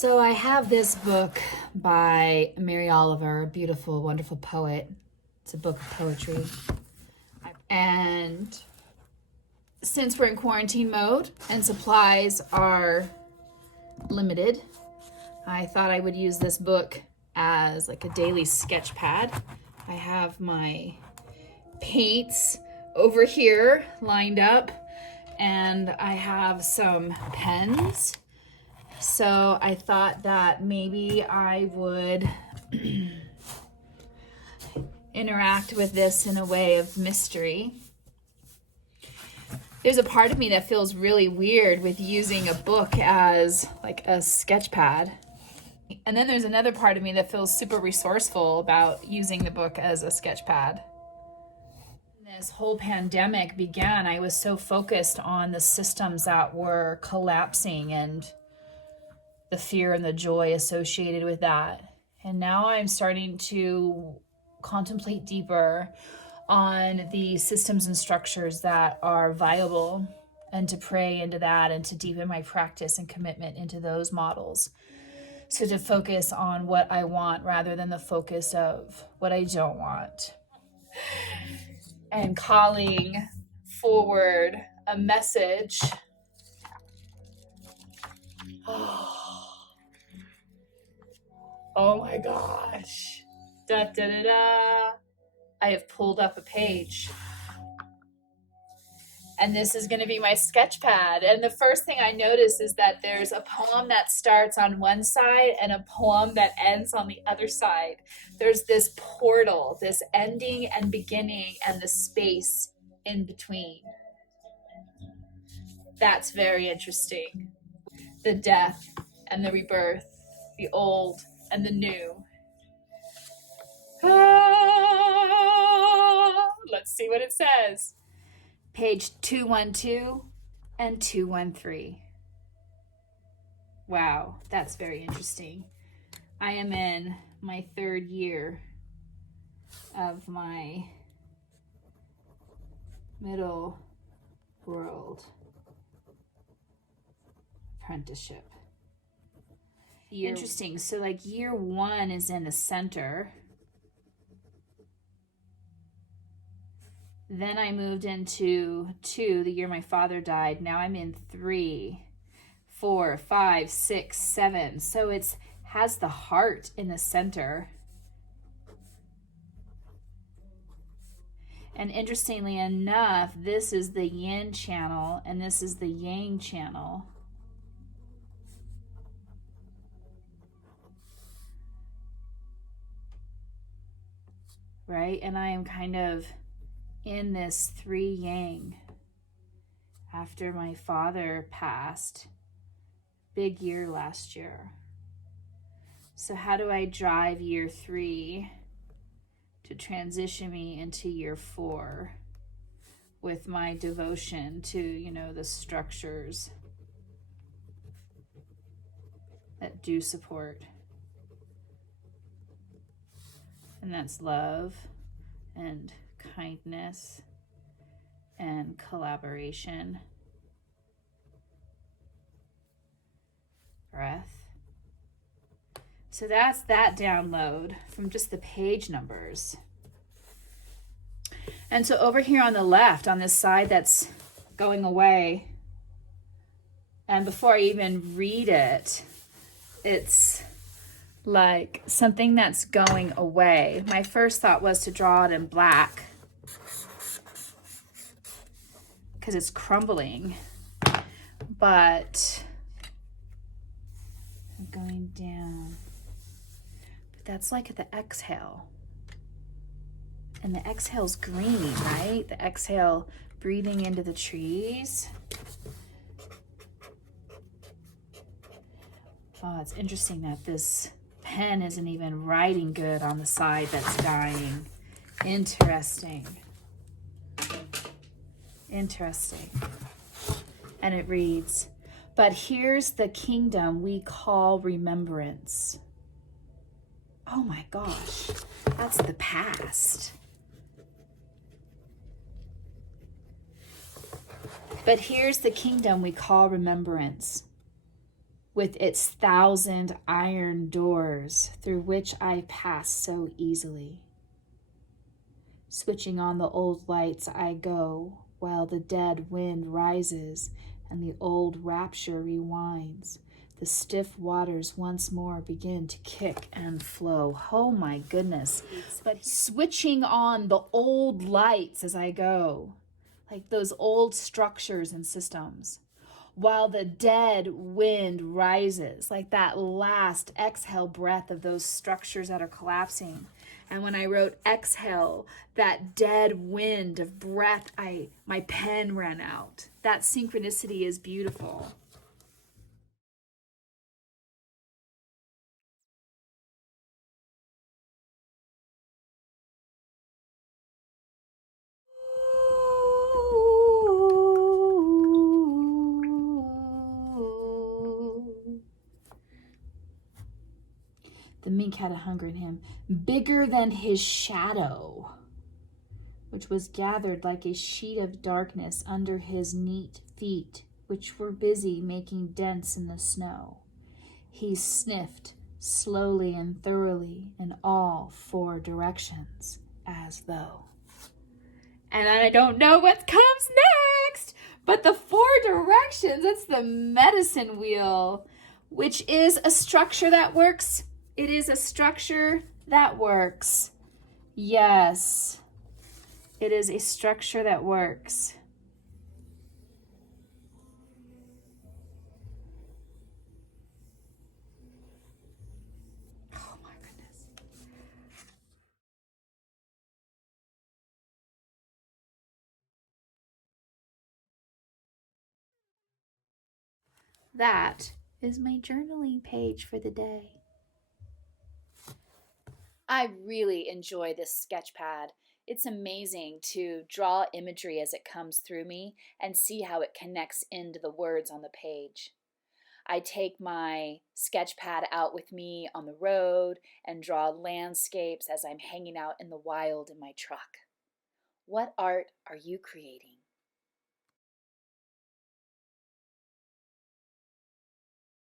So I have this book by Mary Oliver, a beautiful, wonderful poet. It's a book of poetry. And since we're in quarantine mode and supplies are limited, I thought I would use this book as like a daily sketch pad. I have my paints over here lined up, and I have some pens. So I thought that maybe I would interact with this in a way of mystery. There's a part of me that feels really weird with using a book as like a sketch pad. And then there's another part of me that feels super resourceful about using the book as a sketch pad. When this whole pandemic began, I was so focused on the systems that were collapsing and the fear and the joy associated with that. And now I'm starting to contemplate deeper on the systems and structures that are viable, and to pray into that and to deepen my practice and commitment into those models. So to focus on what I want rather than the focus of what I don't want. And calling forward a message. Oh my gosh. Da da da da. I have pulled up a page. And this is going to be my sketch pad. And the first thing I notice is that there's a poem that starts on one side and a poem that ends on the other side. There's this portal, this ending and beginning, and the space in between. That's very interesting. The death and the rebirth, the old and the new. Let's see what it says. Page 212 and 213. Wow, that's very interesting. I am in my third year of my middle world apprenticeship. Interesting. So like year one is in the center. Then I moved into 2, the year my father died. Now I'm in 3, 4, 5, 6, 7. So it's has the heart in the center. And interestingly enough, this is the yin channel and this is the yang channel. Right? And I am kind of in this 3 yang after my father passed. Big year last year. So how do I drive year 3 to transition me into year 4 with my devotion to, the structures that do support? And that's love and kindness and collaboration, breath. So that's that download from just the page numbers. And so over here on the left, on this side that's going away, and before I even read it, it's like something that's going away. My first thought was to draw it in black because it's crumbling, but I'm going down. But that's like the exhale. And the exhale's green, right? The exhale breathing into the trees. Oh, it's interesting that this pen isn't even writing good on the side that's dying. Interesting. And it reads, "But here's the kingdom we call remembrance." Oh my gosh, that's the past. But here's the kingdom we call remembrance. with its 1,000 iron doors through which I pass so easily. Switching on the old lights I go, while the dead wind rises and the old rapture rewinds. The stiff waters once more begin to kick and flow. Oh my goodness. But switching on the old lights as I go, like those old structures and systems, while the dead wind rises, like that last exhale breath of those structures that are collapsing. And when I wrote exhale, that dead wind of breath, my pen ran out. That synchronicity is beautiful. The mink had a hunger in him, bigger than his shadow, which was gathered like a sheet of darkness under his neat feet, which were busy making dents in the snow. He sniffed slowly and thoroughly in all 4 directions, as though. And I don't know what comes next, but the 4 directions, it's the medicine wheel, which is a structure that works. It is a structure that works. Yes, it is a structure that works. Oh my goodness. That is my journaling page for the day. I really enjoy this sketch pad. It's amazing to draw imagery as it comes through me and see how it connects into the words on the page. I take my sketch pad out with me on the road and draw landscapes as I'm hanging out in the wild in my truck. What art are you creating?